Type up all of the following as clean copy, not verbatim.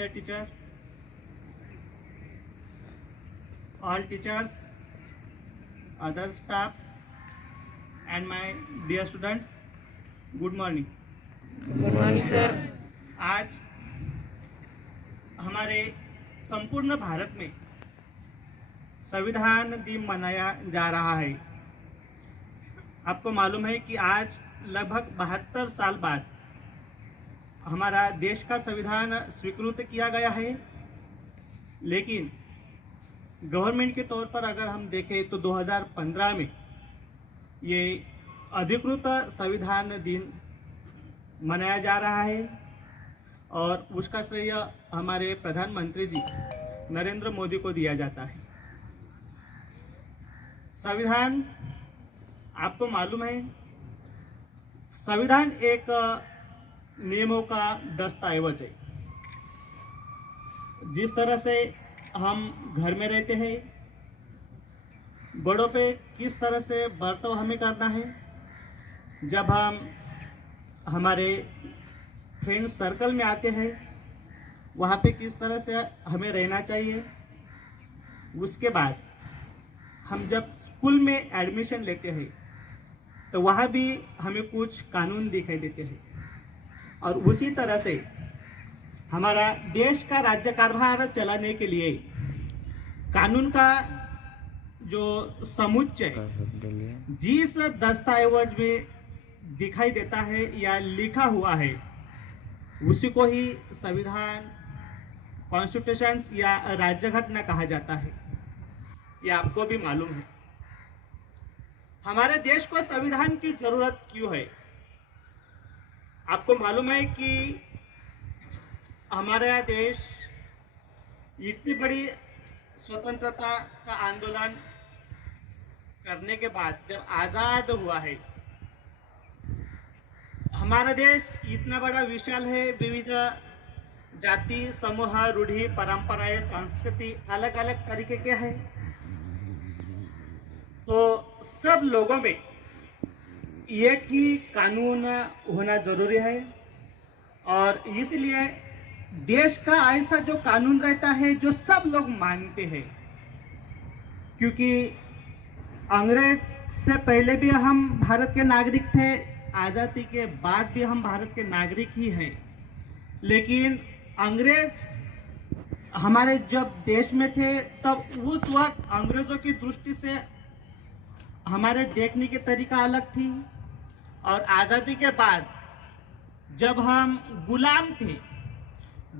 senior teacher, all teachers, other staffs, and my dear students, good morning. Good morning sir. आज हमारे संपूर्ण भारत में संविधान दिन मनाया जा रहा है। आपको मालूम है कि आज लगभग 72 साल बाद हमारा देश का संविधान स्वीकृत किया गया है, लेकिन गवर्नमेंट के तौर पर अगर हम देखें तो 2015 में ये अधिकृत संविधान दिन मनाया जा रहा है और उसका श्रेय हमारे प्रधानमंत्री जी नरेंद्र मोदी को दिया जाता है। संविधान, आपको मालूम है, संविधान एक नियमों का दस्तावेज है। जिस तरह से हम घर में रहते हैं, बड़ों पे किस तरह से बर्ताव हमें करना है, जब हम हमारे फ्रेंड सर्कल में आते हैं वहाँ पे किस तरह से हमें रहना चाहिए, उसके बाद हम जब स्कूल में एडमिशन लेते हैं तो वहाँ भी हमें कुछ कानून दिखाई देते हैं, और उसी तरह से हमारा देश का राज्य कारभार चलाने के लिए कानून का जो समुच्चय जिस दस्तावेज में दिखाई देता है या लिखा हुआ है उसी को ही संविधान, कॉन्स्टिट्यूशन या राज्य घटना कहा जाता है। यह आपको भी मालूम है। हमारे देश को संविधान की जरूरत क्यों है? आपको मालूम है कि हमारा देश इतनी बड़ी स्वतंत्रता का आंदोलन करने के बाद जब आज़ाद हुआ है, हमारा देश इतना बड़ा विशाल है, विविध जाति समूह, रूढ़ी, परंपराएं, संस्कृति अलग अलग तरीके के हैं, तो सब लोगों में एक ही कानून होना जरूरी है। और इसलिए देश का ऐसा जो कानून रहता है जो सब लोग मानते हैं, क्योंकि अंग्रेज से पहले भी हम भारत के नागरिक थे, आज़ादी के बाद भी हम भारत के नागरिक ही हैं, लेकिन अंग्रेज हमारे जब देश में थे तब उस वक्त अंग्रेजों की दृष्टि से हमारे देखने की तरीका अलग थी, और आज़ादी के बाद जब हम गुलाम थे,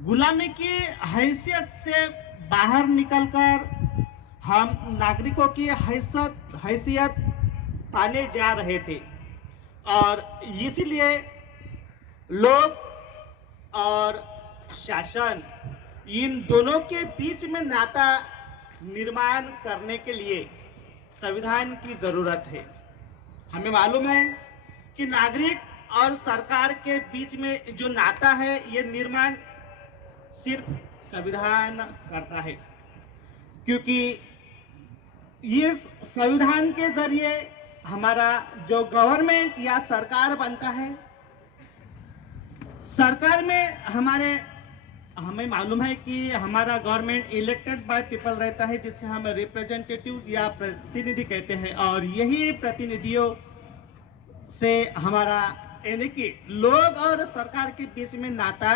गुलामी की हैसियत से बाहर निकलकर हम नागरिकों की हैसियत पाने जा रहे थे, और इसीलिए लोग और शासन इन दोनों के बीच में नाता निर्माण करने के लिए संविधान की जरूरत है। हमें मालूम है कि नागरिक और सरकार के बीच में जो नाता है ये निर्माण सिर्फ संविधान करता है, क्योंकि ये संविधान के जरिए हमारा जो गवर्नमेंट या सरकार बनता है, सरकार में हमें मालूम है कि हमारा गवर्नमेंट इलेक्टेड बाय पीपल रहता है, जिसे हम रिप्रेजेंटेटिव या प्रतिनिधि कहते हैं, और यही प्रतिनिधियों से हमारा यानी कि लोग और सरकार के बीच में नाता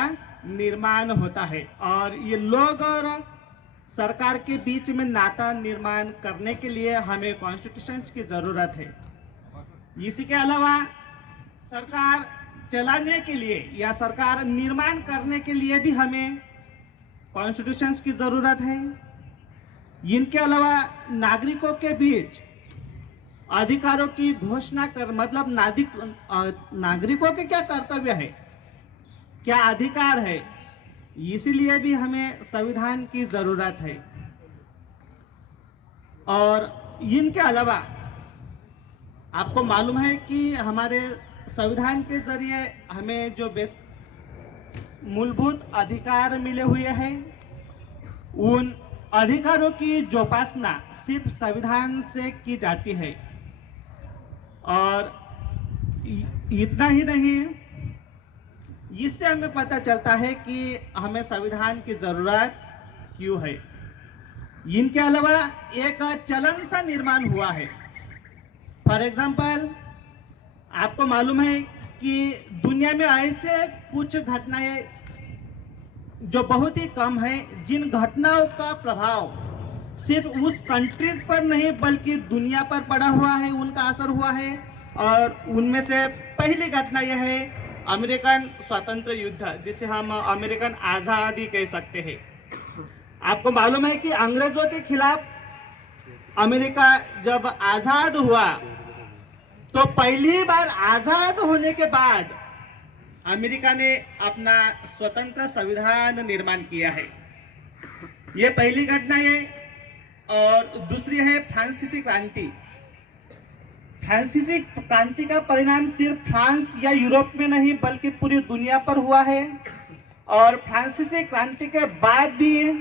निर्माण होता है। और ये लोग और सरकार के बीच में नाता निर्माण करने के लिए हमें कॉन्स्टिट्यूशन की जरूरत है। इसी के अलावा सरकार चलाने के लिए या सरकार निर्माण करने के लिए भी हमें कॉन्स्टिट्यूशन की जरूरत है। इनके अलावा नागरिकों के बीच अधिकारों की घोषणा कर, मतलब नागरिकों के क्या कर्तव्य है, क्या अधिकार है, इसीलिए भी हमें संविधान की जरूरत है। और इनके अलावा आपको मालूम है कि हमारे संविधान के जरिए हमें जो मूलभूत अधिकार मिले हुए हैं, उन अधिकारों की जोपासना सिर्फ संविधान से की जाती है। और इतना ही नहीं, इससे हमें पता चलता है कि हमें संविधान की जरूरत क्यों है। इनके अलावा एक चलन सा निर्माण हुआ है। फॉर एग्जाम्पल, आपको मालूम है कि दुनिया में ऐसे कुछ घटनाएं जो बहुत ही कम है, जिन घटनाओं का प्रभाव सिर्फ उस कंट्रीज पर नहीं बल्कि दुनिया पर पड़ा हुआ है, उनका असर हुआ है। और उनमें से पहली घटना यह है अमेरिकन स्वतंत्र युद्ध, जिसे हम अमेरिकन आज़ादी कह सकते हैं। आपको मालूम है कि अंग्रेजों के खिलाफ अमेरिका जब आज़ाद हुआ तो पहली बार आज़ाद होने के बाद अमेरिका ने अपना स्वतंत्र संविधान निर्माण किया है। ये पहली घटना है। और दूसरी है फ्रांसीसी क्रांति। फ्रांसीसी क्रांति का परिणाम सिर्फ फ्रांस या यूरोप में नहीं बल्कि पूरी दुनिया पर हुआ है। और फ्रांसीसी क्रांति के बाद भी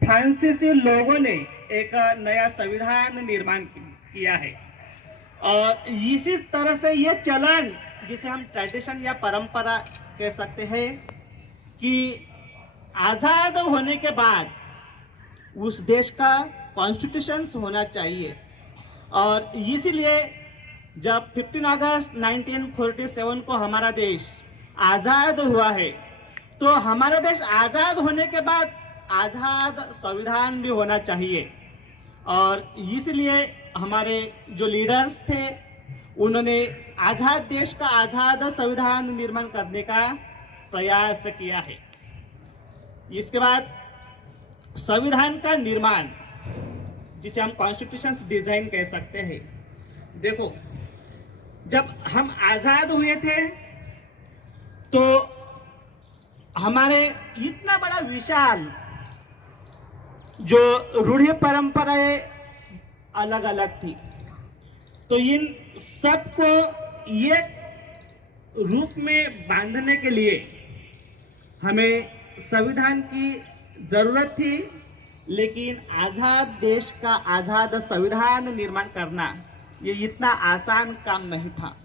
फ्रांसीसी लोगों ने एक नया संविधान निर्माण किया है। और इसी तरह से ये चलन, जिसे हम ट्रेडिशन या परंपरा कह सकते हैं, कि आज़ाद होने के बाद उस देश का कॉन्स्टिट्यूशन होना चाहिए। और इसीलिए जब 15 अगस्त 1947 को हमारा देश आज़ाद हुआ है, तो हमारा देश आज़ाद होने के बाद आज़ाद संविधान भी होना चाहिए। और इसलिए हमारे जो लीडर्स थे, उन्होंने आज़ाद देश का आज़ाद संविधान निर्माण करने का प्रयास किया है। इसके बाद संविधान का निर्माण, जिसे हम कॉन्स्टिट्यूशन डिजाइन कह सकते हैं। देखो, जब हम आज़ाद हुए थे तो हमारे इतना बड़ा विशाल जो रूढ़ी परंपराएं अलग अलग थी, तो इन सबको एक रूप में बांधने के लिए हमें संविधान की जरूरत थी। लेकिन आज़ाद देश का आज़ाद संविधान निर्माण करना ये इतना आसान काम नहीं था,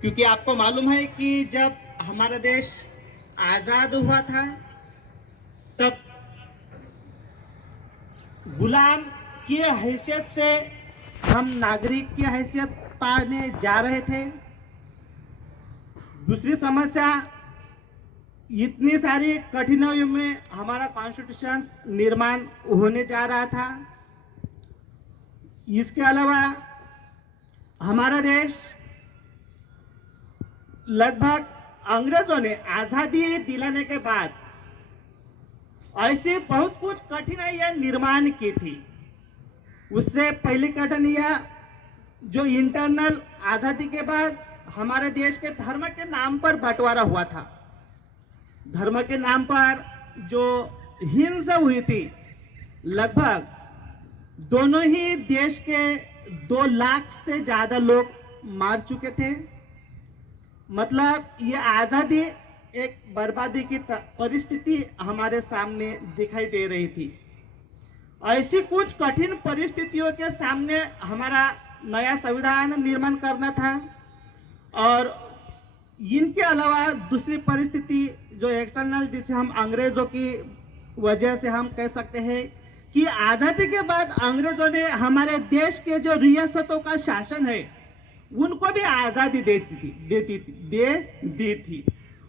क्योंकि आपको मालूम है कि जब हमारा देश आज़ाद हुआ था तब गुलाम की हैसियत से हम नागरिक की हैसियत पाने जा रहे थे। दूसरी समस्या, इतनी सारी कठिनाइयों में हमारा कॉन्स्टिट्यूशन निर्माण होने जा रहा था। इसके अलावा हमारा देश लगभग अंग्रेजों ने आज़ादी दिलाने के बाद ऐसी बहुत कुछ कठिनाइयां निर्माण की थी। उससे पहली कठिनाइयां जो इंटरनल आज़ादी के बाद हमारे देश के धर्म के नाम पर बंटवारा हुआ था। धर्म के नाम पर जो हिंसा हुई थी, लगभग दोनों ही देश के 2 लाख से ज्यादा लोग मार चुके थे। मतलब ये आज़ादी एक बर्बादी की परिस्थिति हमारे सामने दिखाई दे रही थी। ऐसी कुछ कठिन परिस्थितियों के सामने हमारा नया संविधान निर्माण करना था। और इनके अलावा दूसरी परिस्थिति जो एक्सटर्नल, जिसे हम अंग्रेजों की वजह से हम कह सकते हैं कि आज़ादी के बाद अंग्रेजों ने हमारे देश के जो रियासतों का शासन है उनको भी आज़ादी दी थी।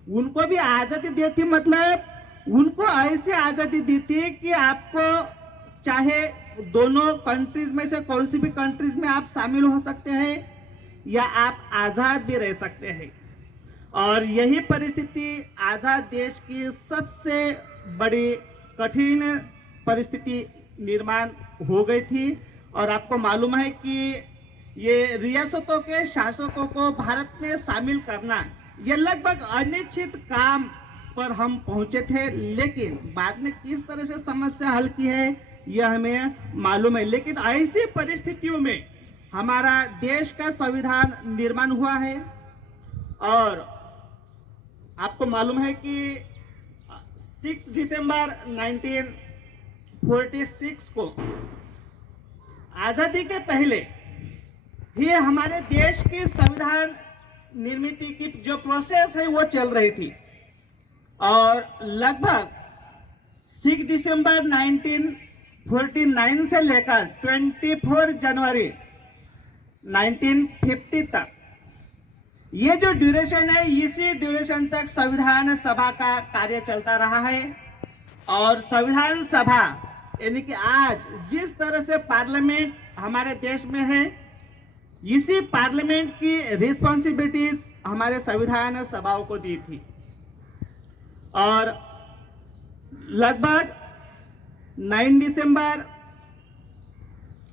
उनको भी आज़ादी दी थी, मतलब उनको ऐसी आज़ादी दी थी कि आपको चाहे दोनों कंट्रीज में से कौन सी भी कंट्रीज में आप शामिल हो सकते हैं या आप आज़ाद भी रह सकते हैं। और यही परिस्थिति आज़ाद देश की सबसे बड़ी कठिन परिस्थिति निर्माण हो गई थी। और आपको मालूम है कि ये रियासतों के शासकों को भारत में शामिल करना ये लगभग अनिश्चित काम पर हम पहुंचे थे। लेकिन बाद में किस तरह से समस्या हल की है यह हमें मालूम है। लेकिन ऐसी परिस्थितियों में हमारा देश का संविधान निर्माण हुआ है। और आपको मालूम है कि 6 दिसंबर 1946 को आज़ादी के पहले ही हमारे देश की संविधान निर्मित की जो प्रोसेस है वो चल रही थी और लगभग 6 दिसंबर 1949 से लेकर 24 जनवरी 1950 तक ये जो ड्यूरेशन है, इसी ड्यूरेशन तक संविधान सभा का कार्य चलता रहा है। और संविधान सभा यानी कि आज जिस तरह से पार्लियामेंट हमारे देश में है, इसी पार्लियामेंट की रिस्पॉन्सिबिलिटीज हमारे संविधान सभाओं को दी थी। और लगभग 9 दिसंबर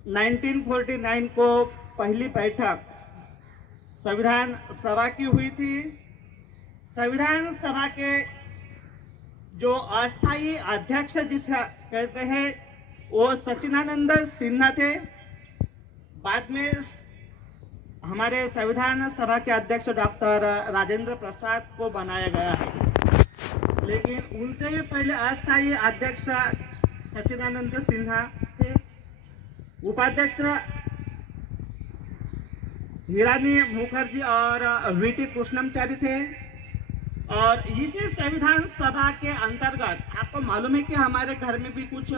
1949 को पहली बैठक संविधान सभा की हुई थी। संविधान सभा के जो अस्थायी अध्यक्ष जिसे कहते हैं वो सच्चिदानंद सिन्हा थे। बाद में हमारे संविधान सभा के अध्यक्ष डॉक्टर राजेंद्र प्रसाद को बनाया गया है, लेकिन उनसे भी पहले अस्थायी अध्यक्ष सच्चिदानंद सिन्हा थे। उपाध्यक्ष हिरानी मुखर्जी और वीटी कृष्णमचारी थे। और इसी संविधान सभा के अंतर्गत आपको मालूम है कि हमारे घर में भी कुछ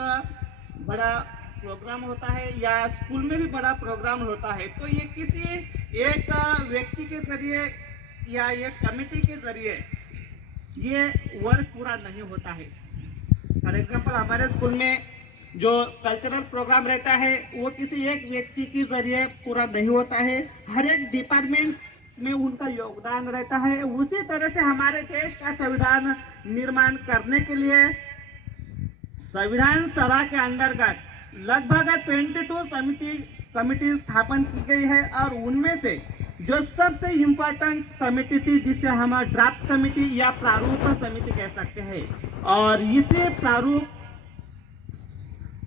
बड़ा प्रोग्राम होता है या स्कूल में भी बड़ा प्रोग्राम होता है, तो ये किसी एक व्यक्ति के जरिए या एक कमेटी के जरिए ये वर्क पूरा नहीं होता है। फॉर एग्जांपल हमारे स्कूल में जो कल्चरल प्रोग्राम रहता है वो किसी एक व्यक्ति के जरिए पूरा नहीं होता है, हर एक डिपार्टमेंट में उनका योगदान रहता है। उसी तरह से हमारे देश का संविधान निर्माण करने के लिए संविधान सभा के अंतर्गत लगभग 22 कमिटी स्थापन की गई है। और उनमें से जो सबसे इम्पोर्टेंट कमेटी थी जिसे हम ड्राफ्ट कमेटी या प्रारूप समिति कह सकते हैं, और इसे प्रारूप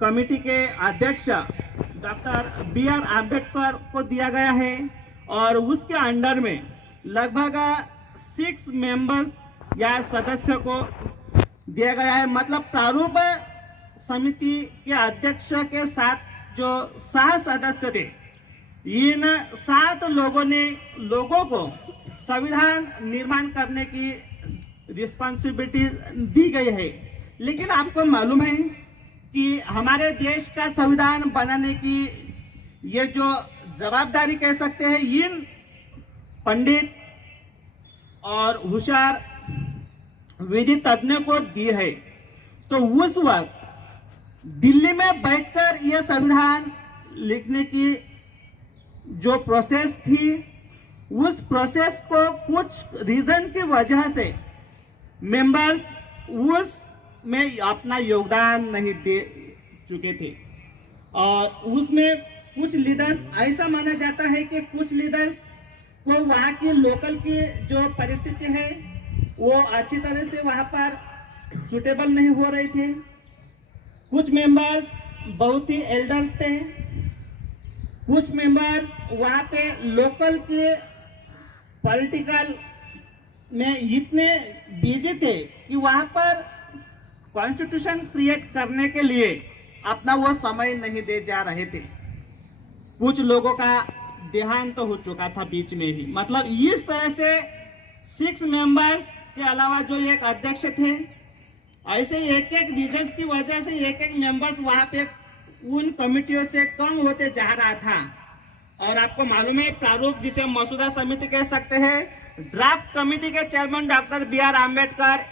कमेटी के अध्यक्ष डॉक्टर BR अम्बेडकर को दिया गया है। और उसके अंडर में लगभग 6 मेंबर्स या सदस्य को दिया गया है। मतलब प्रारूप समिति के अध्यक्ष के साथ जो 7 सदस्य थे, इन 7 लोगों को संविधान निर्माण करने की रिस्पॉन्सिबिलिटी दी गई है। लेकिन आपको मालूम है कि हमारे देश का संविधान बनाने की ये जो जवाबदारी कह सकते हैं, इन पंडित और होशियार विधि तज्ञ को दी है। तो उस वक्त दिल्ली में बैठकर यह संविधान लिखने की जो प्रोसेस थी, उस प्रोसेस को कुछ रीजन की वजह से मेंबर्स उसमें अपना योगदान नहीं दे चुके थे। और उसमें कुछ लीडर्स, ऐसा माना जाता है कि कुछ लीडर्स को वहाँ की लोकल की जो परिस्थिति है वो अच्छी तरह से वहाँ पर सुटेबल नहीं हो रहे थे। कुछ मेंबर्स बहुत ही एल्डर्स थे, कुछ मेंबर्स वहाँ पे लोकल के पॉलिटिकल में इतने बिजी थे कि वहाँ पर कॉन्स्टिट्यूशन क्रिएट करने के लिए अपना वो समय नहीं दे जा रहे थे। कुछ लोगों का देहांत तो हो चुका था बीच में ही। मतलब इस तरह से 6 मेंबर्स के अलावा जो एक अध्यक्ष थे, ऐसे एक रीजन की वजह से एक मेंबर्स वहाँ पे उन कमिटियों से कम होते जा रहा था। और आपको मालूम है प्रारूप जिसे मसौदा समिति कह सकते हैं, ड्राफ्ट कमेटी के चेयरमैन डॉक्टर BR अम्बेडकर,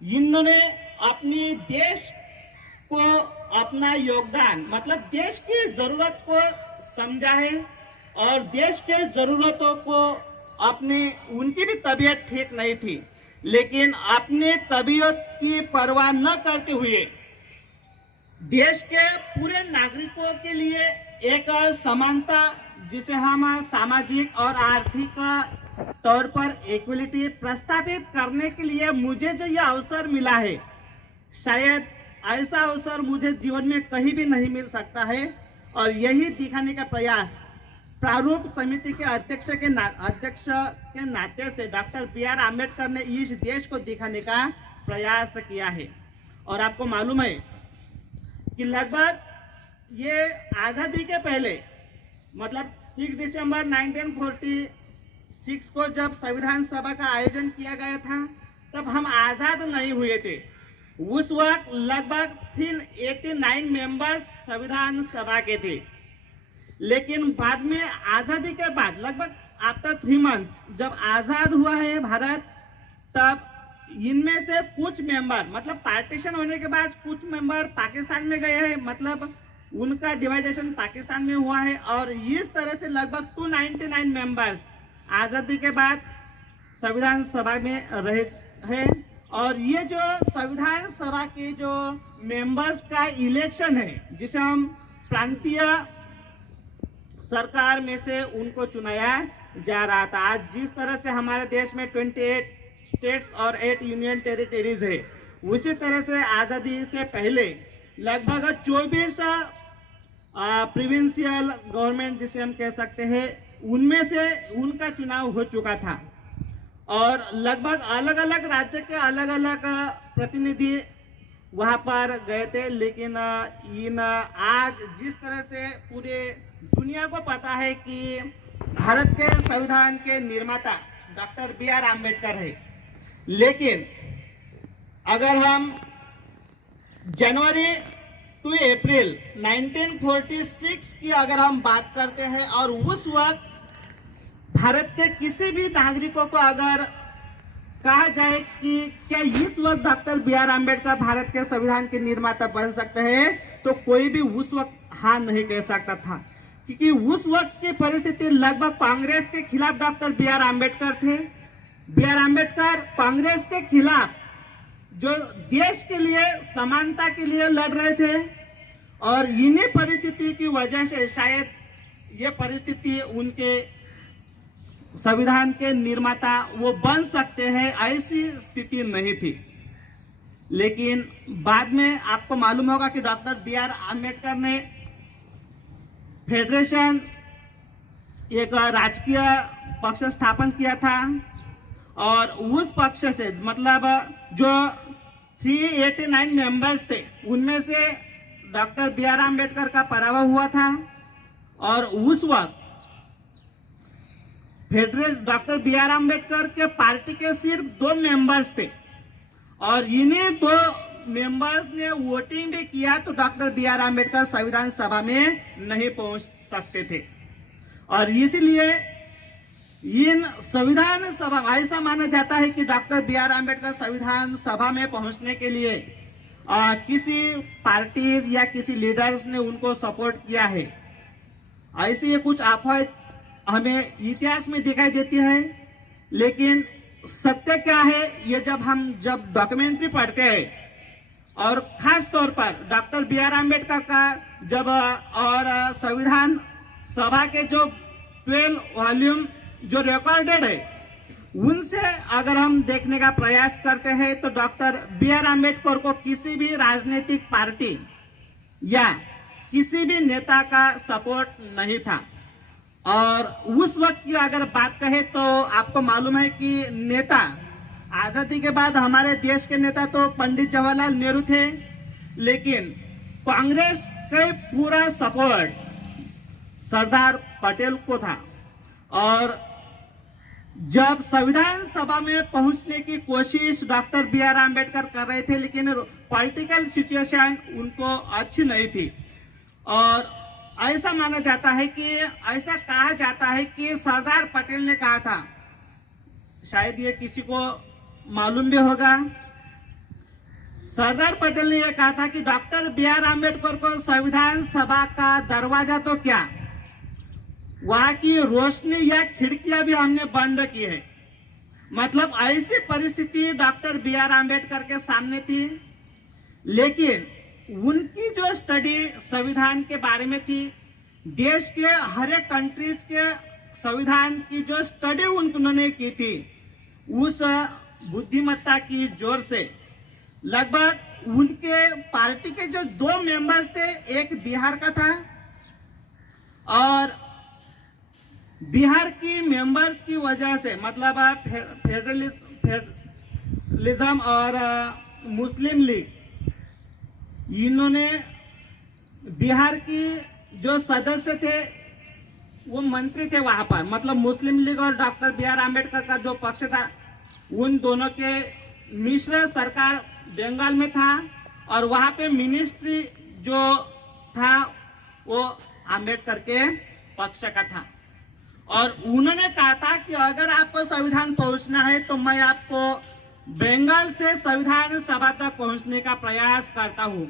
इन्होंने अपनी देश को अपना योगदान, मतलब देश की जरूरत को समझा है और देश के जरूरतों को अपने, उनकी भी तबीयत ठीक नहीं थी, लेकिन अपने तबीयत की परवाह न करते हुए देश के पूरे नागरिकों के लिए एक समानता, जिसे हम सामाजिक और आर्थिक तौर पर इक्वलिटी प्रस्तावित करने के लिए मुझे जो यह अवसर मिला है, शायद ऐसा अवसर मुझे जीवन में कहीं भी नहीं मिल सकता है। और यही दिखाने का प्रयास प्रारूप समिति के अध्यक्ष के नाते से डॉक्टर BR अम्बेडकर ने इस देश को दिखाने का प्रयास किया है। और आपको मालूम है कि लगभग ये आज़ादी के पहले, मतलब 6 दिसंबर 1940 6 को जब संविधान सभा का आयोजन किया गया था, तब हम आजाद नहीं हुए थे। उस वक्त लगभग 389 मेंबर्स संविधान सभा के थे, लेकिन बाद में आजादी के बाद लगभग आफ्टर 3 मंथ्स जब आजाद हुआ है भारत, तब इनमें से कुछ मेंबर, मतलब पार्टीशन होने के बाद कुछ मेंबर पाकिस्तान में गए हैं, मतलब उनका डिवाइडेशन पाकिस्तान में हुआ है, और इस तरह से लगभग 299 मेंबर्स आजादी के बाद संविधान सभा में रहे हैं। और ये जो संविधान सभा के जो मेंबर्स का इलेक्शन है, जिसे हम प्रांतीय सरकार में से उनको चुनाया जा रहा था। आज जिस तरह से हमारे देश में 28 स्टेट्स और 8 यूनियन टेरिटरीज है, उसी तरह से आज़ादी से पहले लगभग 24 प्रोविंशियल गवर्नमेंट जिसे हम कह सकते हैं, उनमें से उनका चुनाव हो चुका था, और लगभग अलग अलग राज्य के अलग अलग प्रतिनिधि वहां पर गए थे। लेकिन आज जिस तरह से पूरे दुनिया को पता है कि भारत के संविधान के निर्माता डॉक्टर BR अम्बेडकर है, लेकिन अगर हम जनवरी टू अप्रैल 1946 की अगर हम बात करते हैं, और उस वक्त भारत के किसी भी नागरिकों को अगर कहा जाए कि क्या इस वक्त डॉक्टर BR अम्बेडकर भारत के संविधान के निर्माता बन सकते हैं, तो कोई भी उस वक्त हाँ नहीं कह सकता था, क्योंकि उस वक्त की परिस्थिति लगभग कांग्रेस के खिलाफ डॉक्टर BR अम्बेडकर थे। BR अम्बेडकर कांग्रेस के खिलाफ जो देश के लिए समानता के लिए लड़ रहे थे, और इन्हीं परिस्थिति की वजह से शायद ये परिस्थिति उनके संविधान के निर्माता वो बन सकते हैं, ऐसी स्थिति नहीं थी। लेकिन बाद में आपको मालूम होगा कि डॉक्टर BR अम्बेडकर ने फेडरेशन एक राजकीय पक्ष स्थापन किया था, और उस पक्ष से मतलब जो 389 मेंबर्स थे, उनमें से डॉक्टर BR अम्बेडकर का पराभव हुआ था। और उस वक्त फेडरेशन डॉक्टर BR अम्बेडकर के पार्टी के सिर्फ 2 मेंबर्स थे, और इन्हीं 2 मेंबर्स ने वोटिंग भी किया, तो डॉक्टर BR अम्बेडकर संविधान सभा में नहीं पहुंच सकते थे। और इसलिए इन संविधान सभा ऐसा माना जाता है कि डॉक्टर BR अम्बेडकर संविधान सभा में पहुंचने के लिए किसी पार्टी या किसी लीडर्स ने उनको सपोर्ट किया है, ऐसी कुछ अफवाह हमें इतिहास में दिखाई देती है। लेकिन सत्य क्या है, ये जब डॉक्यूमेंट्री पढ़ते हैं, और खास तौर पर डॉक्टर BR अम्बेडकर का जब और संविधान सभा के जो 12 वॉल्यूम जो रिकॉर्डेड है, उनसे अगर हम देखने का प्रयास करते हैं, तो डॉक्टर BR अम्बेडकर को किसी भी राजनीतिक पार्टी या किसी भी नेता का सपोर्ट नहीं था। और उस वक्त की अगर बात कहें, तो आपको मालूम है कि नेता आजादी के बाद हमारे देश के नेता तो पंडित जवाहरलाल नेहरू थे, लेकिन कांग्रेस का पूरा सपोर्ट सरदार पटेल को था। और जब संविधान सभा में पहुंचने की कोशिश डॉक्टर BR अम्बेडकर कर रहे थे, लेकिन पॉलिटिकल सिचुएशन उनको अच्छी नहीं थी, और ऐसा माना जाता है कि ऐसा कहा जाता है कि सरदार पटेल ने कहा था, शायद ये किसी को मालूम भी होगा, सरदार पटेल ने यह कहा था कि डॉक्टर BR अम्बेडकर को संविधान सभा का दरवाजा तो क्या, वहां की रोशनी या खिड़कियां भी हमने बंद की है। मतलब ऐसी परिस्थिति डॉक्टर BR अम्बेडकर के सामने थी, लेकिन उनकी जो स्टडी संविधान के बारे में थी, देश के हर एक कंट्रीज के संविधान की जो स्टडी उन्होंने की थी, उस बुद्धिमत्ता की जोर से लगभग उनके पार्टी के जो 2 मेंबर्स थे, एक बिहार का था, और बिहार की मेंबर्स की वजह से मतलब फेडरलिज्म और मुस्लिम लीग, इन्होंने बिहार की जो सदस्य थे वो मंत्री थे वहां पर, मतलब मुस्लिम लीग और डॉक्टर बी आर आम्बेडकर का जो पक्ष था, उन दोनों के मिश्र सरकार बंगाल में था, और वहां पे मिनिस्ट्री जो था वो आम्बेडकर के पक्ष का था। और उन्होंने कहा था कि अगर आपको संविधान पहुंचना है तो मैं आपको बंगाल से संविधान सभा तक पहुंचने का प्रयास करता हूं।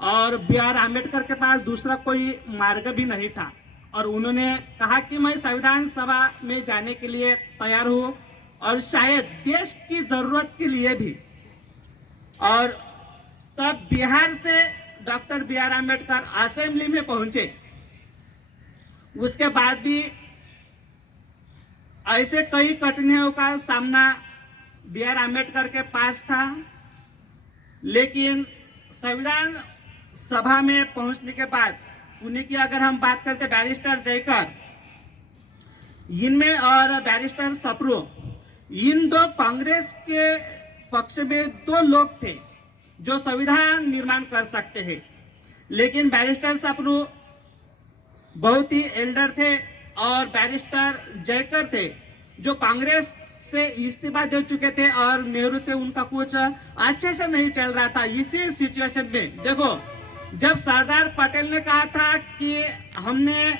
और बी आर आम्बेडकर के पास दूसरा कोई मार्ग भी नहीं था, और उन्होंने कहा कि मैं संविधान सभा में जाने के लिए तैयार हूं, और शायद देश की जरूरत के लिए भी। और तब बिहार से doctor B R Ambedkar assembly में पहुंचे। उसके बाद भी ऐसे कई कठिनाइयों का सामना बी आर आम्बेडकर के पास था, लेकिन संविधान सभा में पहुंचने के बाद उन्हीं की अगर हम बात करते, बैरिस्टर जयकर इनमें और बैरिस्टर सप्रू, इन दो कांग्रेस के पक्ष में दो लोग थे जो संविधान निर्माण कर सकते हैं। लेकिन बैरिस्टर सप्रू बहुत ही एल्डर थे, और बैरिस्टर जयकर थे जो कांग्रेस से इस्तीफा दे चुके थे, और नेहरू से उनका कुछ अच्छे से नहीं चल रहा था। इसी सिचुएशन में देखो, जब सरदार पटेल ने कहा था कि हमने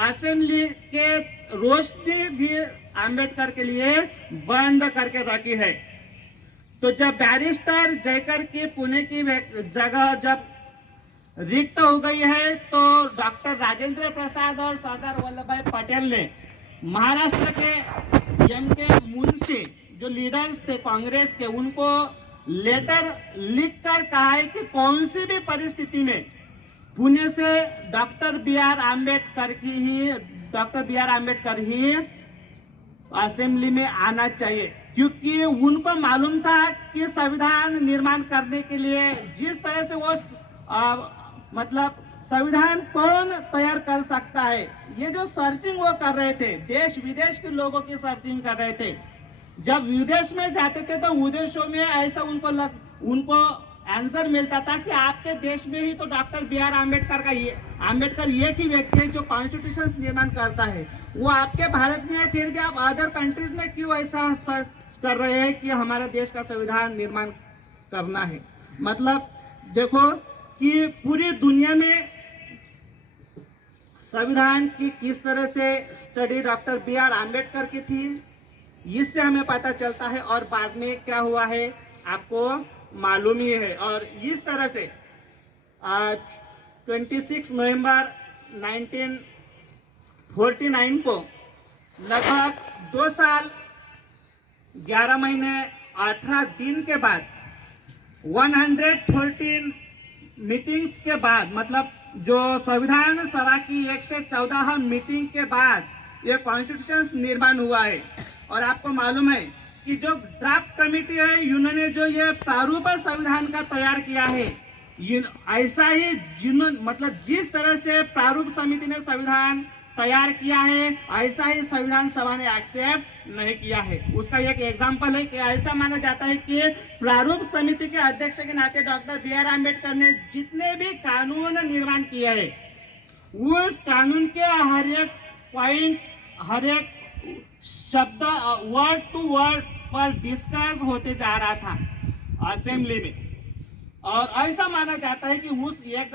असेंबली के रोशनी भी आम्बेडकर के लिए बंद करके रखी है, तो जब बैरिस्टर जयकर की पुणे की जगह जब रिक्त हो गई है, तो डॉक्टर राजेंद्र प्रसाद और सरदार वल्लभ भाई पटेल ने महाराष्ट्र के एम के मुंशी जो लीडर्स थे कांग्रेस के, उनको लेटर लिखकर कहा है कि कौन सी भी परिस्थिति में पुणे से डॉक्टर बी आर आम्बेडकर ही असेंबली में आना चाहिए, क्योंकि उनको मालूम था कि संविधान निर्माण करने के लिए जिस तरह से वो मतलब संविधान कौन तैयार कर सकता है, ये जो सर्चिंग वो कर रहे थे, देश विदेश के लोगों की सर्चिंग कर रहे थे। जब विदेश में जाते थे तो विदेशों में ऐसा उनको आंसर मिलता था कि आपके देश में ही तो डॉक्टर बी आर आम्बेडकर ये की व्यक्ति है जो कॉन्स्टिट्यूशन निर्माण करता है, वो आपके भारत में है, फिर भी आप अदर कंट्रीज में क्यों ऐसा सर्च कर रहे हैं कि हमारे देश का संविधान निर्माण करना है। मतलब देखो कि पूरी दुनिया में संविधान की किस तरह से study doctor B R Ambedkar की थी, इससे हमें पता चलता है, और बाद में क्या हुआ है आपको मालूम ही है। और इस तरह से 26 नवंबर 1949 को लगभग 2 साल 11 महीने 18 दिन के बाद 114 मीटिंग्स के बाद, मतलब जो संविधान सभा की 114 मीटिंग के बाद ये कॉन्स्टिट्यूशन निर्माण हुआ है। और आपको मालूम है कि जो ड्राफ्ट कमेटी है, इन्होंने जो ये प्रारूप संविधान का तैयार किया है, ऐसा ही मतलब जिस तरह से प्रारूप समिति ने संविधान तैयार किया है, ऐसा ही संविधान सभा ने एक्सेप्ट नहीं किया है। उसका एक एग्जाम्पल है कि ऐसा माना जाता है कि प्रारूप समिति के अध्यक्ष के नाते डॉक्टर बी आर आम्बेडकर ने जितने भी कानून निर्माण किए हैं, उस कानून के हर एक पॉइंट, हर एक शब्द वर्ड टू वर्ड पर डिस्कस होते जा रहा था असेंबली में। और ऐसा माना जाता है कि उस एक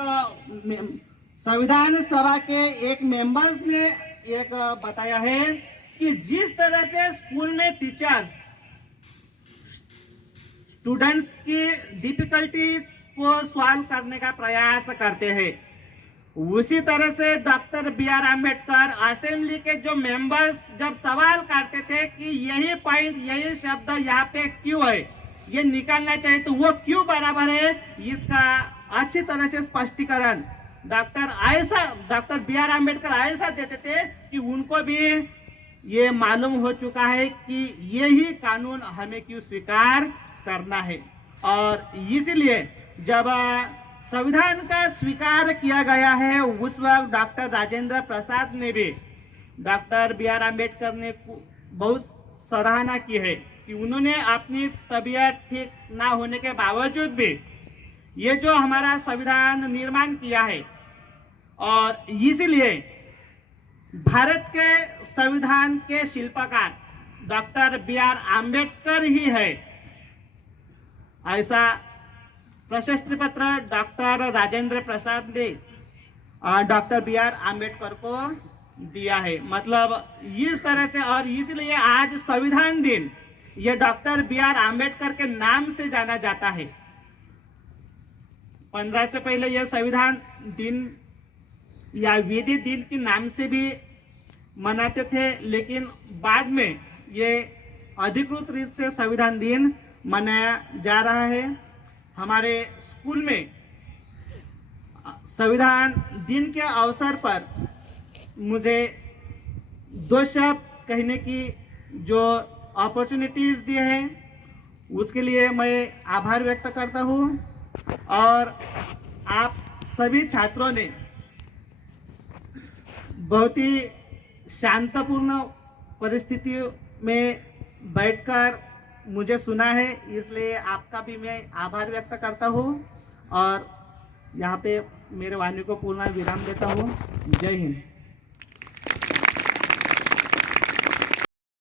संविधान सभा के एक मेंबर्स ने एक बताया है कि जिस तरह से स्कूल में टीचर्स स्टूडेंट्स की डिफिकल्टी को सॉल्व करने का प्रयास करते हैं, उसी तरह से doctor B R Ambedkar assembly के जो मेंबर्स जब सवाल करते थे कि यही पॉइंट, यही शब्द यहाँ पे क्यों है, ये निकालना चाहिए, तो वो क्यों बराबर है, इसका अच्छी तरह से स्पष्टीकरण डॉक्टर बी आर आम्बेडकर ऐसा देते थे कि उनको भी ये मालूम हो चुका है कि यही कानून हमें क्यों स्वीकार करना है। और इसीलिए जब संविधान का स्वीकार किया गया है, उस वक्त डॉक्टर राजेंद्र प्रसाद ने भी डॉक्टर बी आर आम्बेडकर ने बहुत सराहना की है कि उन्होंने अपनी तबीयत ठीक ना होने के बावजूद भी ये जो हमारा संविधान निर्माण किया है। और इसीलिए भारत के संविधान के शिल्पकार डॉक्टर B.R. आम्बेडकर ही है, ऐसा प्रशस्ति पत्र डॉक्टर राजेंद्र प्रसाद ने डॉक्टर B.R. आम्बेडकर को दिया है। मतलब इस तरह से, और इसलिए आज संविधान दिन ये डॉक्टर B.R. आम्बेडकर के नाम से जाना जाता है। 15 से पहले यह संविधान दिन या विधि दिन के नाम से भी मनाते थे, लेकिन बाद में ये अधिकृत रीत से संविधान दिन मनाया जा रहा है। हमारे स्कूल में संविधान दिन के अवसर पर मुझे 2 शब्द कहने की जो अपॉर्चुनिटीज दिए हैं, उसके लिए मैं आभार व्यक्त करता हूँ। और आप सभी छात्रों ने बहुत ही शांतपूर्ण परिस्थिति में बैठकर मुझे सुना है, इसलिए आपका भी मैं आभार व्यक्त करता हूँ और यहाँ पे मेरे वाणी को पूर्ण विराम देता हूँ। जय हिंद।